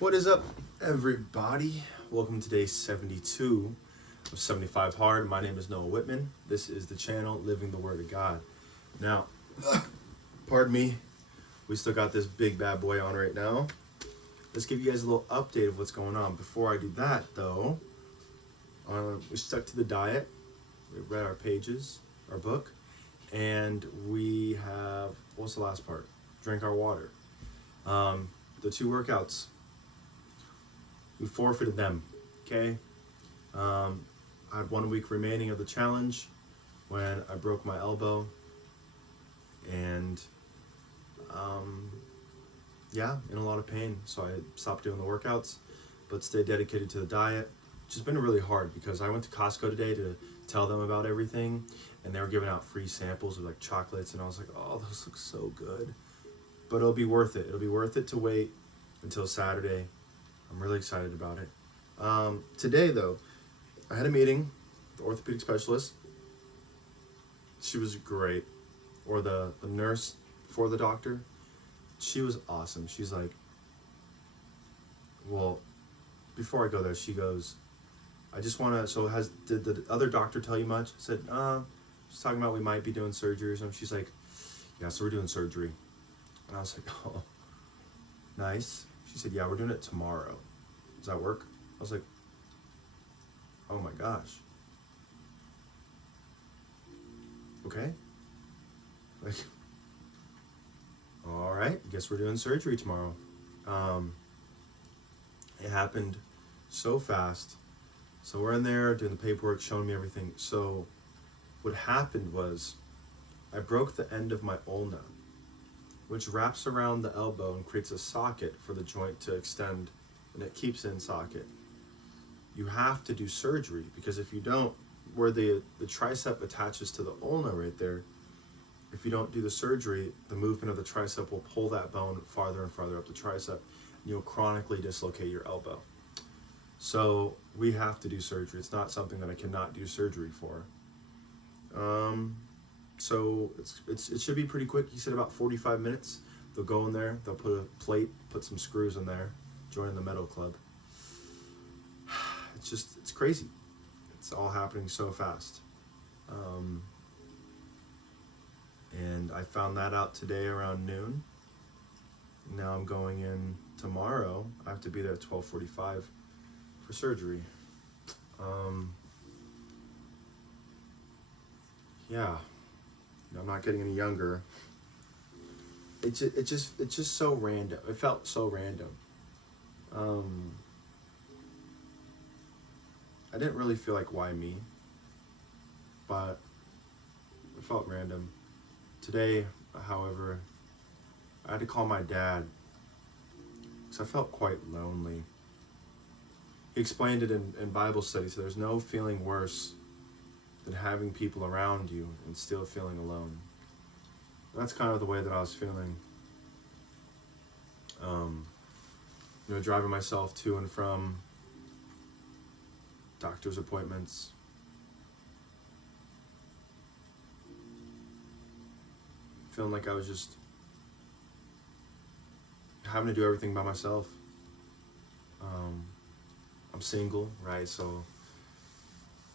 What is up, everybody? Welcome to day 72 of 75 Hard. My name is Noah Whitman. This is the channel Living the Word of God. Now, pardon me, we still got this big bad boy on right now. Let's give you guys a little update of what's going on. Before I do that, though, we stuck to the diet. We read our pages, our book, and we have, what's the last part? Drink our water. The two workouts, we forfeited them, okay? I had 1 week remaining of the challenge when I broke my elbow, and yeah, in a lot of pain. So I stopped doing the workouts, but stayed dedicated to the diet, which has been really hard because I went to Costco today to tell them about everything, and they were giving out free samples of like chocolates, and I was like, oh, those look so good. But it'll be worth it. It'll be worth it to wait until Saturday. I'm really excited about it. Today, though, I had a meeting with the orthopedic specialist. She was great. Or the nurse for the doctor. She was awesome. She's like, well, before I go there, she goes, I just want to, so did the other doctor tell you much? I said, she's talking about we might be doing surgery or something. She's like, yeah, so we're doing surgery. And I was like, oh, nice. She said, yeah, we're doing it tomorrow. Does that work? I was like, oh my gosh. Okay. Like, all right, guess we're doing surgery tomorrow. It happened so fast. So we're in there doing the paperwork, showing me everything. So what happened was I broke the end of my ulna, which wraps around the elbow and creates a socket for the joint to extend, and it keeps it in socket. You have to do surgery, because if you don't, where the tricep attaches to the ulna right there, if you don't do the surgery, the movement of the tricep will pull that bone farther and farther up the tricep, and you'll chronically dislocate your elbow. So we have to do surgery. It's not something that I cannot do surgery for. So it should be pretty quick. He said about 45 minutes. They'll go in there, they'll put a plate, put some screws in there, join the metal club. It's crazy. It's all happening so fast. And I found that out today around noon. Now I'm going in tomorrow. I have to be there at 12:45 for surgery. Yeah. I'm not getting any younger. It's just so random. It felt so random. I didn't really feel like why me, but it felt random. Today, however, I had to call my dad because I felt quite lonely. He explained it in Bible study, so there's no feeling worse than having people around you and still feeling alone. That's kind of the way that I was feeling. Driving myself to and from doctor's appointments. Feeling like I was just having to do everything by myself. I'm single, right? So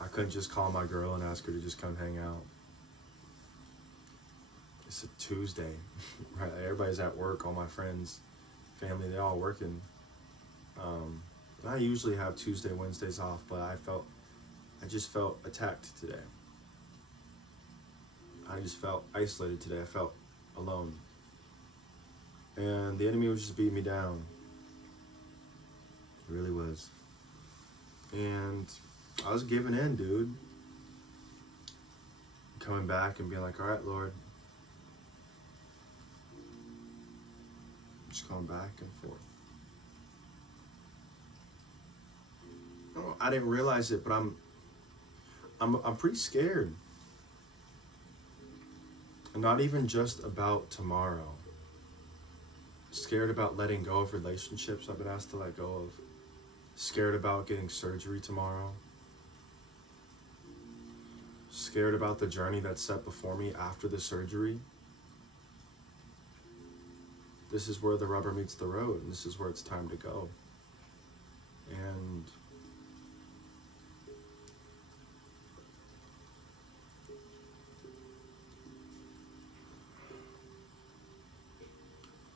I couldn't just call my girl and ask her to just come hang out. It's a Tuesday, right? Everybody's at work, all my friends, family, they're all working. I usually have Tuesday, Wednesdays off, but I just felt attacked today. I just felt isolated today. I felt alone. And the enemy was just beating me down. It really was. And I was giving in, dude. Coming back and being like, all right, Lord. Just going back and forth. I didn't realize it, but I'm pretty scared. And not even just about tomorrow. Scared about letting go of relationships I've been asked to let go of. Scared about getting surgery tomorrow. Scared about the journey that's set before me after the surgery. This is where the rubber meets the road, and this is where it's time to go. And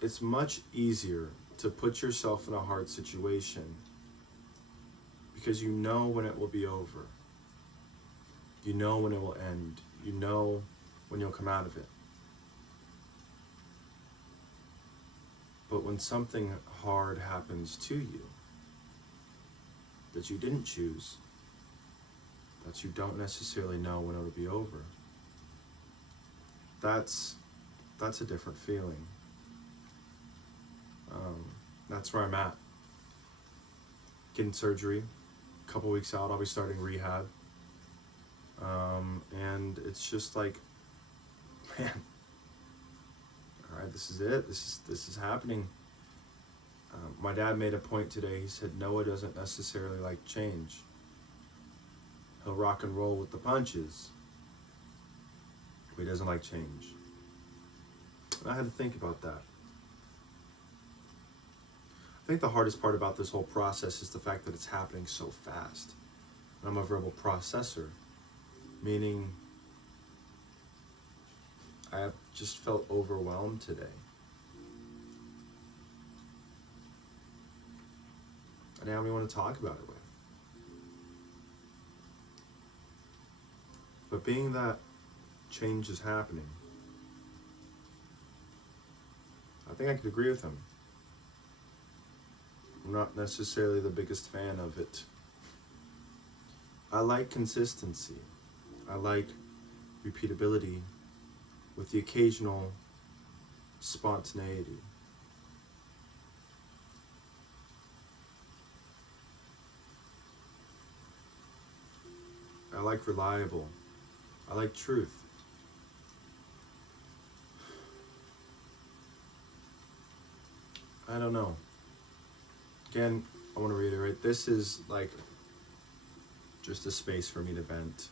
it's much easier to put yourself in a hard situation because you know when it will be over. You know when it will end. You know when you'll come out of it. But when something hard happens to you that you didn't choose, that you don't necessarily know when it'll be over, that's a different feeling. That's where I'm at. Getting surgery. A couple weeks out, I'll be starting rehab. And it's just like, man, all right, this is it. This is happening. My dad made a point today. He said Noah doesn't necessarily like change. He'll rock and roll with the punches, but he doesn't like change. And I had to think about that. I think the hardest part about this whole process is the fact that it's happening so fast. I'm a verbal processor, meaning I have just felt overwhelmed today. I don't even want to talk about it with. But being that change is happening, I think I could agree with him. I'm not necessarily the biggest fan of it. I like consistency. I like repeatability with the occasional spontaneity. I like reliable. I like truth. I don't know. Again, I want to reiterate, this is like just a space for me to vent.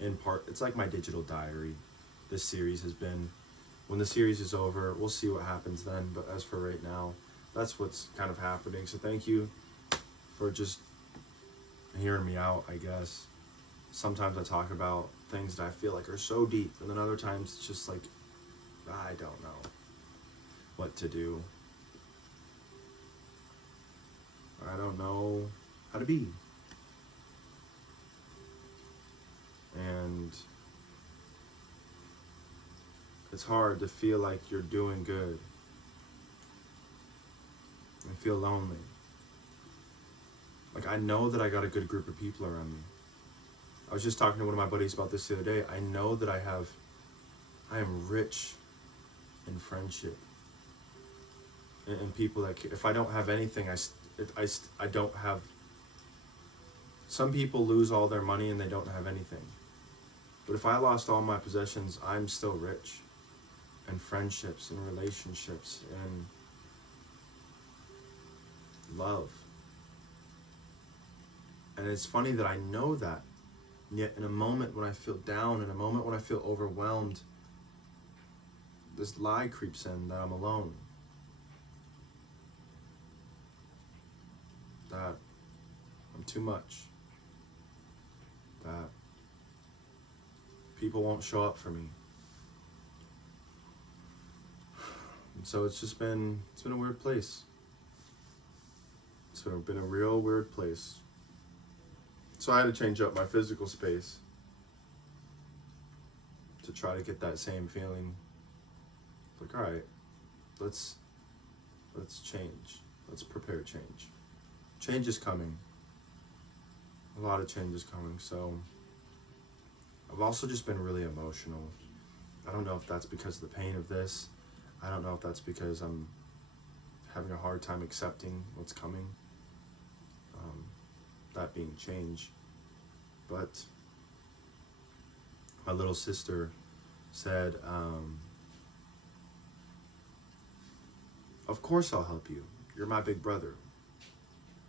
In part, it's like my digital diary. This series has been. When the series is over, we'll see what happens then. But as for right now, that's what's kind of happening. So thank you for just hearing me out, I guess. Sometimes I talk about things that I feel like are so deep, and then other times it's just like, I don't know what to do. I don't know how to be. And it's hard to feel like you're doing good and feel lonely. Like, I know that I got a good group of people around me. I was just talking to one of my buddies about this the other day. I know that I am rich in friendship and people that, if I don't have anything, I don't have. Some people lose all their money and they don't have anything. But if I lost all my possessions, I'm still rich in friendships and relationships and love. And it's funny that I know that, and yet in a moment when I feel down, in a moment when I feel overwhelmed, this lie creeps in that I'm alone. That I'm too much. That people won't show up for me. And so it's been a weird place. It's been a real weird place. So I had to change up my physical space to try to get that same feeling. Like, all right, let's change. Let's prepare change. Change is coming. A lot of change is coming. So I've also just been really emotional. I don't know if that's because of the pain of this. I don't know if that's because I'm having a hard time accepting what's coming. That being change. But my little sister said, of course I'll help you. You're my big brother.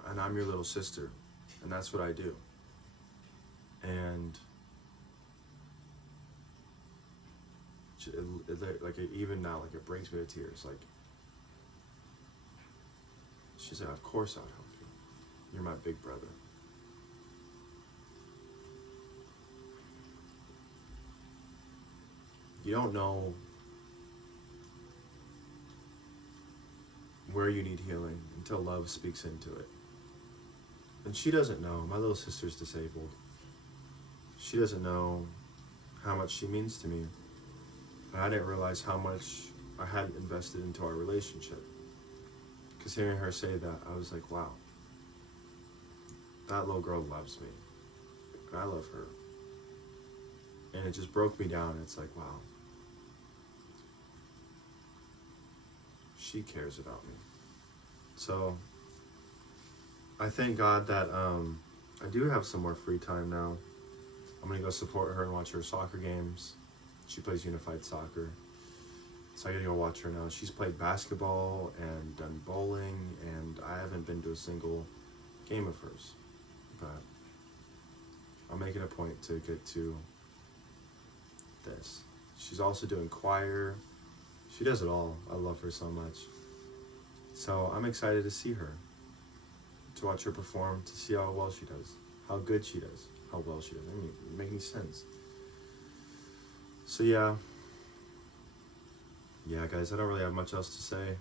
And I'm your little sister. And that's what I do. And even now, like, it brings me to tears. Like, she said, of course I'll help you. You're my big brother. You don't know where you need healing until love speaks into it. And she doesn't know. My little sister's disabled. She doesn't know how much she means to me. And I didn't realize how much I had invested into our relationship. Because hearing her say that, I was like, wow, that little girl loves me. And I love her. And it just broke me down. It's like, wow, she cares about me. So I thank God that I do have some more free time now. I'm going to go support her and watch her soccer games. She plays unified soccer. So I got to go watch her now. She's played basketball and done bowling, and I haven't been to a single game of hers. But I'm making a point to get to this. She's also doing choir. She does it all. I love her so much. So I'm excited to see her, to watch her perform, to see how well she does, how good she does, how well she does. I mean, it makes any sense. So yeah, guys, I don't really have much else to say.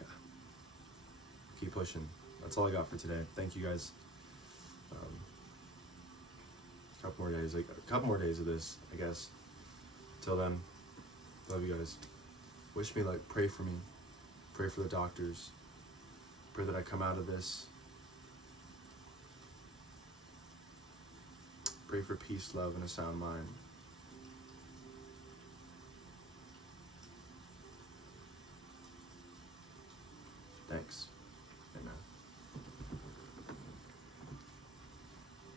Yeah, keep pushing. That's all I got for today. Thank you guys. A couple more days of this, I guess. Till then, love you guys. Wish me luck. Pray for me. Pray for the doctors. Pray that I come out of this. Pray for peace, love, and a sound mind.